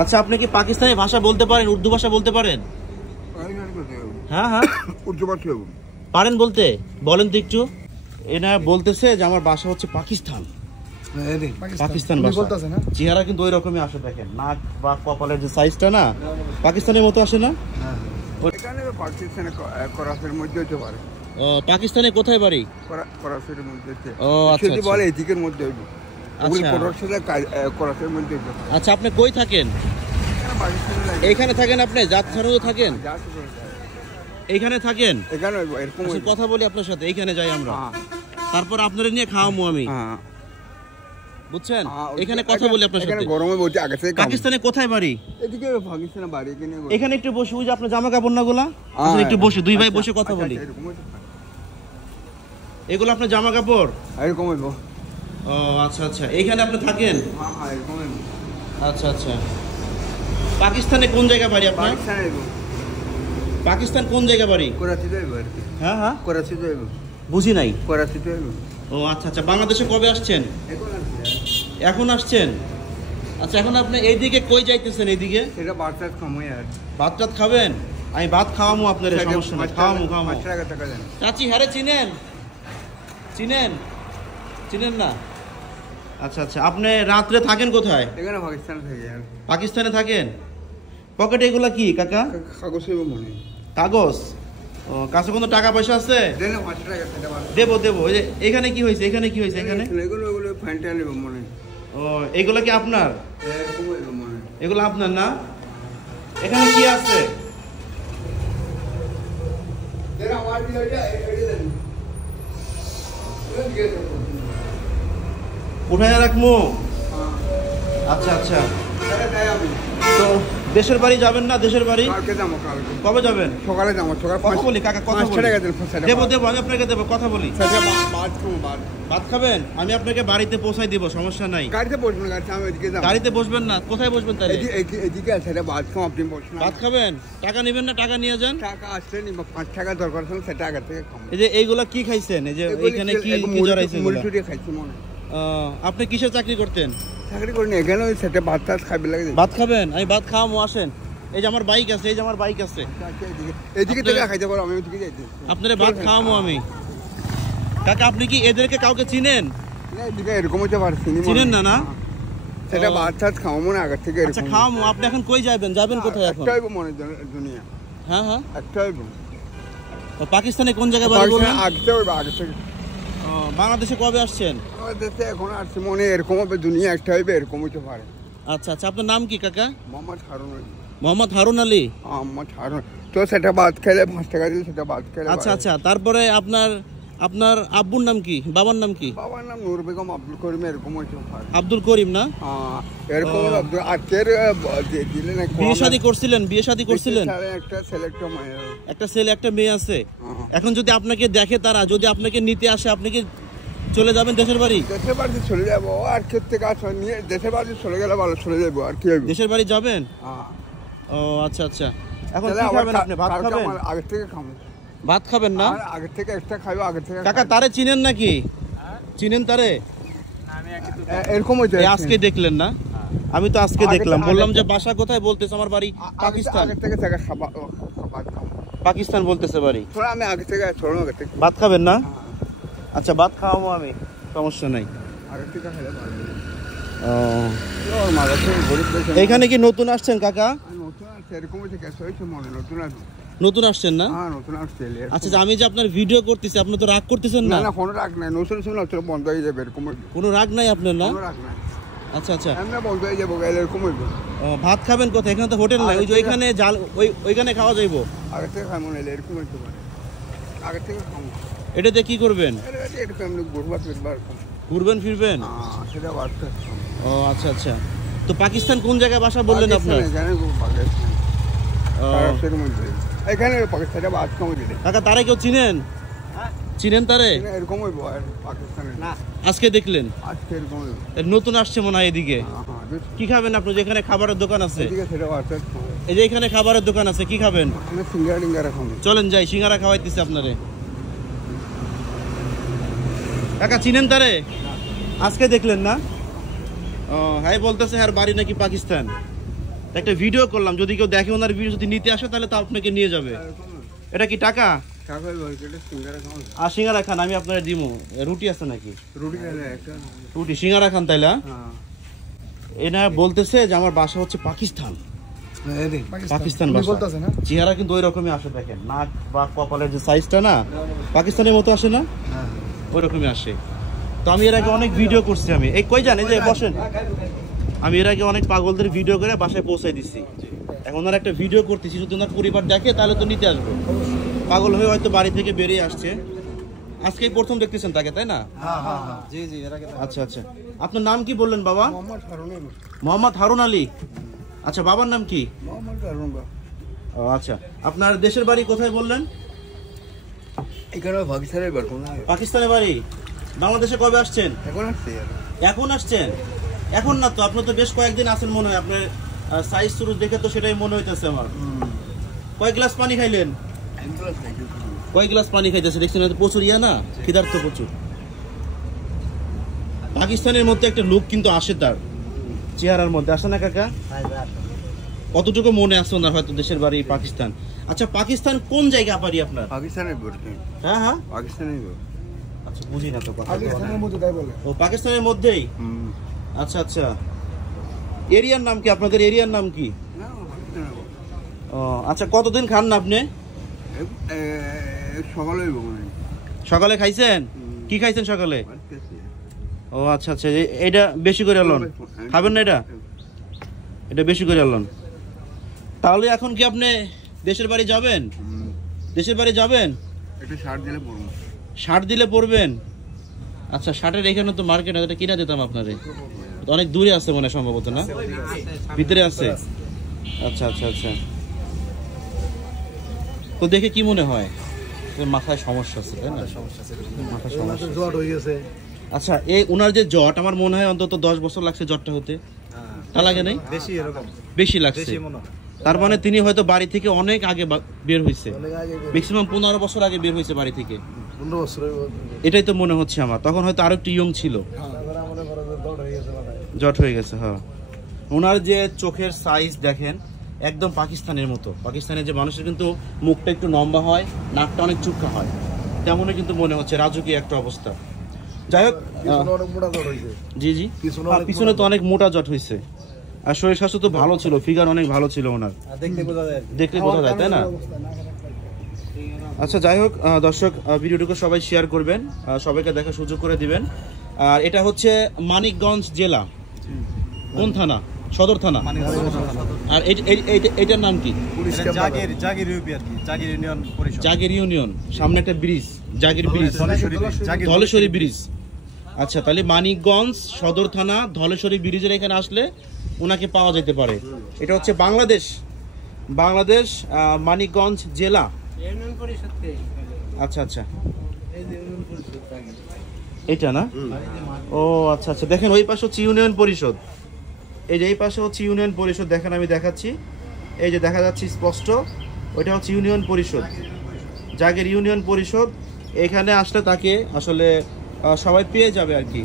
আচ্ছা, আপনি কি পাকিস্তানি ভাষা বলতে পারেন, উর্দু ভাষা বলতে পারেন? হ্যাঁ হ্যাঁ, উর্দু ভাষা পারেন বলতে? বলেন তো একটু। এনা বলতেছে যে আমার ভাষা হচ্ছে পাকিস্তান। পাকিস্তান ভাষা। চেহারা কিন্তু ওই রকমই আসে, দেখেন নাক বা কপালের যে সাইজটা না পাকিস্তানের মতো আসে না? এখানে পাকিস্তানে করাচির মধ্যে হতে পারে। পাকিস্তানে কোথায় বাড়ি? করাচির মধ্যে। ও আচ্ছা, যদি বলে এদিকের মধ্যে হইব। আচ্ছা, আপনি কই থাকেন? এইখানে থাকেন আপনি? জাতখানো থাকেন? এইখানে থাকেন? কথা বলি আপনার সাথে, এইখানে যাই আমরা, তারপর আপনারা নিয়ে খাওয়াবো আমি, বুঝছেন? এখানে কথা বলি আপনার সাথে। গরমে বলতে আগে থেকে। পাকিস্তানে কোথায় বাড়ি? এদিকে পাকিস্তানে বাড়ি। এখানে একটু বসে, ওই যে আপনার জামা কাপড় না গুলা, একটু বসে দুই ভাই বসে কথা বলি। এগুলো আপনার জামা কাপড়? এরকম হইব। ও আচ্ছা আচ্ছা, এইখানে আপনি থাকেন? আচ্ছা আচ্ছা। পাকিস্তানে কোন জায়গা বাড়ি আপনার? পাকিস্তান কোন জায়গা বাড়ি? করাচিতে। হ্যাঁ হ্যাঁ, করাচিতে। বুঝি নাই। করাচিতে। ও আচ্ছা আচ্ছা। বাংলাদেশে কবে আসছেন? এখন আসছেন। আচ্ছা, এখন আপনি এইদিকে কই যাইতেছেন? এইদিকে ভাত টাত খামো। ভাত টাত খাবেন? আমি ভাত খাওয়ামো আপনার, সমস্যা নাই, খাওয়ামো। চাচি হারে চিনেন? চিনেন? চিনেন না? আচ্ছা আচ্ছা। আপনি রাত্রে থাকেন কোথায়? এখানে পাকিস্তানে থাকি। পাকিস্তানে থাকেন? পকেটে এগুলা কি কাকা? কাগজ। কাগজ? ও, কাছে কোনো টাকা পয়সা আছে? দেবো দেবো। এখানে কি হয়েছে? এখানে কি হয়েছে? এখানে ও, এগুলো কি আপনার? এগুলো আপনার না? এখানে কি আছে? উঠায় রাখবো। আচ্ছা আচ্ছা। তো দেশের বাড়ি যাবেন না? দেশের বাড়ি কবে যাবেন? সকালে যাবো। কথা বলি কাকা, কথা বলি। দেবো দেবো, আমি আপনাকে দেবো, কথা বলি। ভাত খাবেন? আমি আপনাকে বাড়িতে পৌঁছাই দিব, সমস্যা নাই। গাড়িতে বসবেন? গাড়িতে বসবেন না? কোথায় বসবেন তাহলে? এদিকে আছে ভাত খাও, আপনি বসবেন। ভাত খাবেন? টাকা নেবেন না? টাকা নিয়ে যান। টাকা আসলে নিব, 5 টাকা দরকার ছিল, সেটা আগে থেকে খাবো। এই যে এইগুলা কি খাইছেন? এই যে এখানে কি জড়াইছেন? মুড়ি খাইছি মনে। আপনি কিসের চাকরি করতেন? চাকরি করিনি, এখানে ওই সেটা ভাত টাত খাবে লাগে। ভাত খাবেন? আমি ভাত খাওয়াবো, আসেন। এই যে আমার বাইক আছে, এই যে আমার বাইক আছে। এদিকে থেকে খাইতে পারো, আমি ওদিকে যাইতে। আপনারে ভাত খাওয়াবো আমি। কাকা, আপনি কি এদেরকে কাউকে চিনেন? না, এদিকে এরকম হতে পারছি না। চিনেন না? না, সেটা ভাত টাত খাওয়াবো না আগে থেকে। আচ্ছা খাওয়াবো। আপনি এখন কই যাবেন? যাবেন কোথায় এখন? একটাই মনে দুনিয়া। হ্যাঁ হ্যাঁ, একটাই। পাকিস্তানে কোন জায়গায় বাড়ি বললেন? আগে থেকে। বাংলাদেশে কবে আসছেন? দেশে এখন আসছি মনে, এরকম হবে দুনিয়া একটা হইবে, এরকম হইতে পারে। আচ্ছা আচ্ছা। আপনার নাম কি কাকা? মোহাম্মদ হারুন আলী। মোহাম্মদ হারুন আলী? মোহাম্মদ হারুন। তো সেটা ভাত খেলে 5 টাকা দিলে সেটা ভাত খেলে। আচ্ছা আচ্ছা। তারপরে আপনার আব্বুর নাম কি? বাবার নাম কি? বাবার নাম নূর বেগম আব্দুল করিম, এরকম হইতে পারে। আব্দুল করিম না? এরকম আব্দুল। আজকের দিলে না বিয়ে শাদী করছিলেন? বিয়ে শাদী করছিলেন? একটা ছেলে একটা মেয়ে। একটা ছেলে একটা মেয়ে আছে। এখন যদি আপনাকে দেখে তারা, যদি আপনাকে নিতে আসে, আপনি কি চলে যাবেন দেশের বাড়ি? দেশের বাড়ি চলে যাবো, আর ক্ষেত্রে কাজ নিয়ে দেশের বাড়ি চলে গেলে ভালো, চলে যাবো। আর কি হবে? দেশের বাড়ি যাবেন? ও আচ্ছা আচ্ছা। এখন কি খাবেন আপনি? ভাত খাবেন? আগে থেকে খাবো। ভাত খাবেন না? আগে থেকে একটা খাইবো, আগে থেকে। কাকা, তারে চিনেন নাকি? চিনেন তারে? এরকম হইতে আজকে দেখলেন না? আমি তো আজকে দেখলাম, বললাম যে বাসা কোথায়, বলতেছে আমার বাড়ি পাকিস্তান। আগে থেকে ভাত খাবো। পাকিস্তান বলতেছে বাড়ি। আমি আগে থেকে ভাত খাবেন না? আচ্ছা, ভাত খাওয়াবো আমি, সমস্যা নাই। এখানে কি নতুন আসছেন কাকা? নতুন আসছেন না? আচ্ছা, আমি যে আপনার ভিডিও করতেছি, আপনি তো রাগ করতেছেন না? না, কোনো রাগ নাই। নতুন বন্ধ হয়ে যাবে, এরকম কোনো রাগ নাই আপনার? না, আচ্ছা আচ্ছা, বন্ধ হয়ে যাবো, এরকম হইব। ভাত খাবেন কোথায়? এখানে তো হোটেল নাই, ওই যে ওইখানে জাল, ওইখানে খাওয়া যাইবো। আগে থেকে খাবো না, এরকম হইতে পারে। আগে থেকে খাবো। এটাতে কি করবেন? ঘুরবেন ফিরবেন? ও আচ্ছা আচ্ছা। তো পাকিস্তান কোন জায়গায় বাসা বললেন আপনার? এখানে পাকিস্তানে ভাত খাবো দিলে। কাকা, তারে কেউ চিনেন? চিনেন তারে? এরকম হইব পাকিস্তানে না। আজকে দেখলেন? আজকে এরকম হইব। নতুন আসছে মনে হয় এদিকে। কি খাবেন আপনি? যেখানে খাবারের দোকান আছে, এই যে এখানে খাবারের দোকান আছে, কি খাবেন? সিঙ্গারা খাবো। চলেন যাই, সিঙ্গারা খাওয়াইতেছে আপনারে। কাকা, চিনেন তারে? আজকে দেখলেন না? ও হ্যাঁ বলতেছে হ্যাঁ বাড়ি নাকি পাকিস্তান। একটা ভিডিও করলাম, যদি কেউ দেখে ওনার ভিডিও যদি নিতে আসে তাহলে তো আপনাকে নিয়ে যাবে। এটা কি টাকা? আর সিঙ্গারা খান, আমি আপনার দিব। রুটি আছে নাকি? রুটি সিঙ্গারা খান তাইলে। এনা বলতেছে যে আমার বাসা হচ্ছে পাকিস্তান। পাকিস্তান বাসা, চেহারা কিন্তু ওই রকমই আসে, দেখেন নাক বা কপালের যে সাইজটা না পাকিস্তানের মতো আসে না, ওই রকমই আসে। তো আমি এর আগে অনেক ভিডিও করছি, আমি এই কই জানি যে বসেন, আমি এর আগে অনেক পাগলদের ভিডিও করে বাসায় পৌঁছাই দিচ্ছি। এখন ওনার একটা ভিডিও করতেছি, যদি ওনার পরিবার দেখে তাহলে তো নিতে আসবো। পাগল হয়ে হয়তো বাড়ি থেকে বেরিয়ে আসছে, আজকেই প্রথম দেখতেছেন তাকে, তাই না? আচ্ছা আচ্ছা, আপনার নাম কি বললেন বাবা? মোহাম্মদ হারুন আলী। আচ্ছা, বাবার নাম কি? ও আচ্ছা, আপনার দেশের বাড়ি কোথায় বললেন? পাকিস্তানে বাড়ি। বাংলাদেশে কবে আসছেন? এখন আসছেন? এখন না তো, আপনি তো বেশ কয়েকদিন আছেন মনে হয়। আপনার সাইজ সুরুজ দেখে তো সেটাই মনে হইতেছে আমার। কয় গ্লাস পানি খাইলেন? কয় গ্লাস পানি খাইতেছে দেখছেন, প্রচুর ইয়া না, খিদার্থ প্রচুর। পাকিস্তানের মধ্যে একটা লুক কিন্তু আসে তার চেহারার মধ্যে, আসে না কাকা? কতটুকু মনে আছে ওনার হয়তো দেশের বাড়ি পাকিস্তান। আচ্ছা, পাকিস্তান কোন জায়গা পারি আপনার? পাকিস্তানের হ্যাঁ হ্যাঁ পাকিস্তানের। আচ্ছা, বুঝি না তো কথা। ও পাকিস্তানের মধ্যেই। আচ্ছা আচ্ছা, এরিয়ার নাম কি আপনাদের? এরিয়ার নাম কি? ও আচ্ছা, কতদিন খান না আপনি? সকালে খাইছেন? কি খাইছেন সকালে? ও আচ্ছা আচ্ছা, এটা বেশি করে আনলেন, খাবেন না? এটা বেশি করে আনলেন। তাহলে এখন কি আপনি দেশের বাড়ি যাবেন? দেশের বাড়ি যাবেন? শার্ট দিলে পরবেন? আচ্ছা, শার্টের এখানে তো মার্কেট আছে, এটা কিনা দিতাম আপনারে। অনেক দূরে আছে মনে হয় সম্ভবত, না ভিতরে আছে? আচ্ছা আচ্ছা আচ্ছা, তো দেখে কি মনে হয় মাথায় সমস্যা আছে, তাই না? মাথায় সমস্যা, জট হয়ে গেছে। আচ্ছা, এই ওনার যে জট, আমার মনে হয় অন্তত 10 বছর লাগছে জটটা হতে, তা লাগে নাই? বেশি লাগছে। তার মানে তিনি হয়তো বাড়ি থেকে অনেক আগে বের হয়েছে, ম্যাক্সিমাম 15 বছর আগে বের হয়েছে বাড়ি থেকে। এটাই তো মনে হচ্ছে আমার। তখন হয়তো আরো একটু ইয়ং ছিল, জট হয়ে গেছে। হ্যাঁ, ওনার যে চোখের সাইজ দেখেন, একদম পাকিস্তানের মতো। পাকিস্তানের যে মানুষের কিন্তু মুখটা একটু লম্বা হয়, নাকটা অনেক চুক্কা হয়, তেমনই কিন্তু মনে হচ্ছে। রাজকীয় একটা অবস্থা। যাই হোক, জি জি, পিছনে তো অনেক মোটা জট হয়েছে। আর শরীর স্বাস্থ্য তো ভালো ছিল, ফিগার অনেক ভালো ছিল ওনার, দেখলে বোঝা যায়, তাই না? আচ্ছা, যাই হোক দর্শক, ভিডিওটুকু সবাই শেয়ার করবেন, সবাইকে দেখার সুযোগ করে দিবেন। আর এটা হচ্ছে মানিকগঞ্জ জেলা, কোন থানা? সদর থানা। আর এইটার নাম কি? জাগির ইউনিয়ন। সামনে একটা ব্রিজ, জাগির ব্রিজ, ধলেশ্বরী ব্রিজ। আচ্ছা, তাহলে মানিকগঞ্জ সদর থানা ধলেশ্বরী ব্রিজের এখানে আসলে ওনাকে পাওয়া যেতে পারে। এটা হচ্ছে বাংলাদেশ মানিকগঞ্জ জেলা। আচ্ছা আচ্ছা, এটা না? ও আচ্ছা আচ্ছা, দেখেন ওই পাশে হচ্ছে ইউনিয়ন পরিষদ, এই যে এই পাশে হচ্ছে ইউনিয়ন পরিষদ, দেখেন আমি দেখাচ্ছি, এই যে দেখা যাচ্ছে স্পষ্ট, ওইটা হচ্ছে ইউনিয়ন পরিষদ, জাগের ইউনিয়ন পরিষদ। এখানে আসলে তাকে আসলে সবাই পেয়ে যাবে আর কি।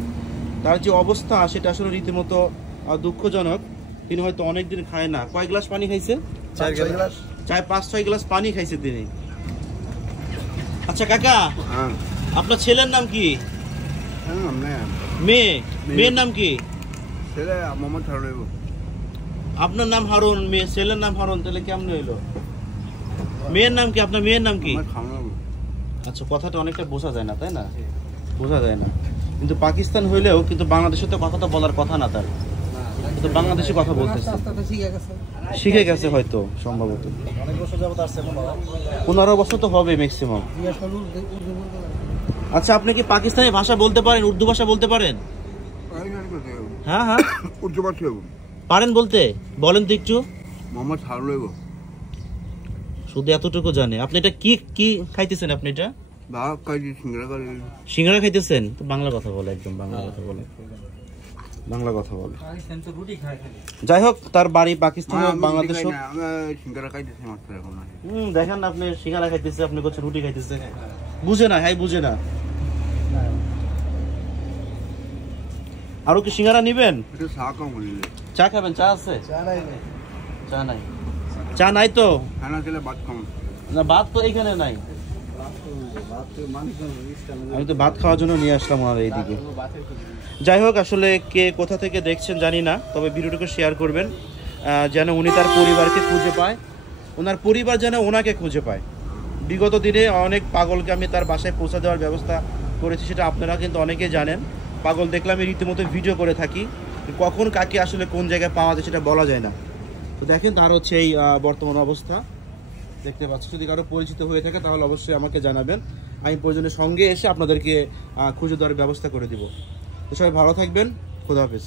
তার যে অবস্থা সেটা আসলে রীতিমতো দুঃখজনক। তিনি হয়তো অনেকদিন খায় না। কয় গ্লাস পানি খাইছে? 5-6 গ্লাস পানি খাইছে তিনি। আচ্ছা কাকা, আপনার ছেলের নাম কি? মেয়ের নাম কি? আপনার নাম হারুন, ছেলের নাম হারুন, তাহলে কেমন হইলো? মেয়ের নাম কি? আপনার মেয়ের নাম কি? আচ্ছা, কথাটা অনেকটা বোঝা যায় না, তাই না? বোঝা যায় না, কিন্তু পাকিস্তান হইলেও কিন্তু বাংলাদেশে তো কথাটা বলার কথা না তার, কিন্তু বাংলাদেশে কথা বলতেছে, শিখে গেছে হয়তো সম্ভবত। 15 বছর তো হবে ম্যাক্সিমাম। আচ্ছা, আপনি কি পাকিস্তানি ভাষা বলতে পারেন? উর্দু ভাষা বলতে পারেন? হ্যাঁ হ্যাঁ, উর্দু ভাষা পারেন বলতে? বলেন তো একটু। মোহাম্মদ হারুন, শুধু এতটুকু জানে। আপনি এটা কি কি খাইতেছেন? আপনি এটা সিঙ্গারা খাইতেছেন? তো বাংলা কথা বলে, একদম বাংলা কথা বলে, বাংলা কথা বলে। যাই হোক, তার বাড়ি পাকিস্তান, বাংলাদেশ। দেখেন আপনি সিঙ্গারা খাইতেছে, আপনি করছেন রুটি খাইতেছে, বুঝে না, হ্যাঁ বুঝে না। আরো কি সিঙ্গারা নেবেন? একটু চা কম হইলে। চা খাবেন? চা আছে? চা নাই। চা নাই? চা নাই তো? খানা খেলে ভাত কম। না, ভাত তো এখানে নাই। ভাত তো মানুষ আমি তো ভাত খাওয়ার জন্য নিয়ে আসলাম আর এইদিকে। যাই হোক, আসলে কে কোথা থেকে দেখছেন জানি না, তবে ভিডিওটাকে শেয়ার করবেন যেন উনি তার পরিবারকে খুঁজে পায়, ওনার পরিবার যেন ওনাকে খুঁজে পায়। বিগত দিনে অনেক পাগলকে আমি তার বাসায় পৌঁছে দেওয়ার ব্যবস্থা করেছি, সেটা আপনারা কিন্তু অনেকেই জানেন। পাগল দেখলে আমি রীতিমতো ভিডিও করে থাকি, কখন কাকে আসলে কোন জায়গায় পাওয়া যায় সেটা বলা যায় না। তো দেখেন তার হচ্ছে এই বর্তমান অবস্থা দেখতে পাচ্ছি। যদি কারো পরিচিত হয়ে থাকে তাহলে অবশ্যই আমাকে জানাবেন, আমি প্রয়োজনের সঙ্গে এসে আপনাদেরকে খুঁজে দেওয়ার ব্যবস্থা করে দিব। তো সবাই ভালো থাকবেন, খোদা হাফেজ।